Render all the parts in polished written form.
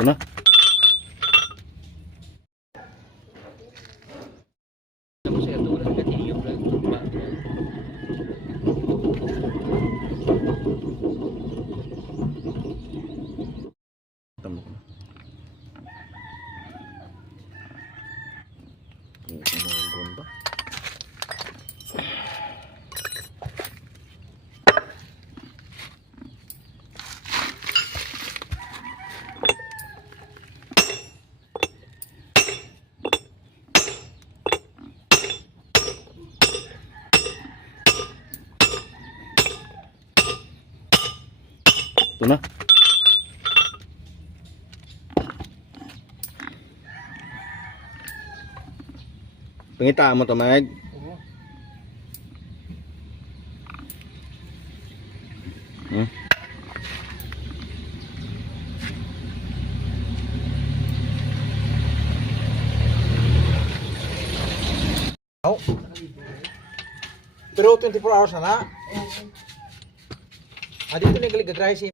Ito na. Tama ko na. Buwan ba? Ito na. Pangita mo to, Meg. Oh. Pero 24 hours na na. Dito na yung gagray si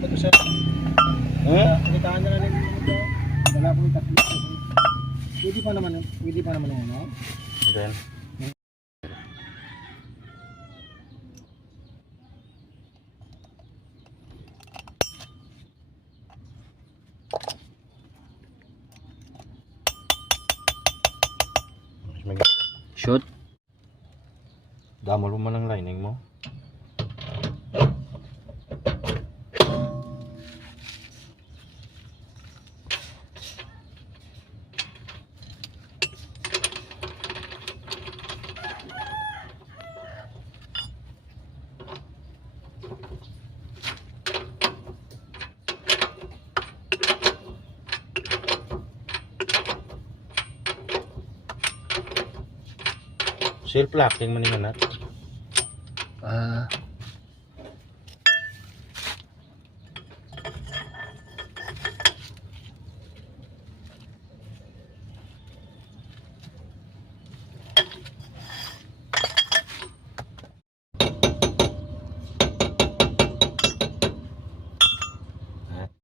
ito siya. Pagkitaan na lang ito. Wala ko yung tatlo. Pwede pa naman yung ano. Then. Shoot. Damal mo man ang lining mo. Self locking man yung anak.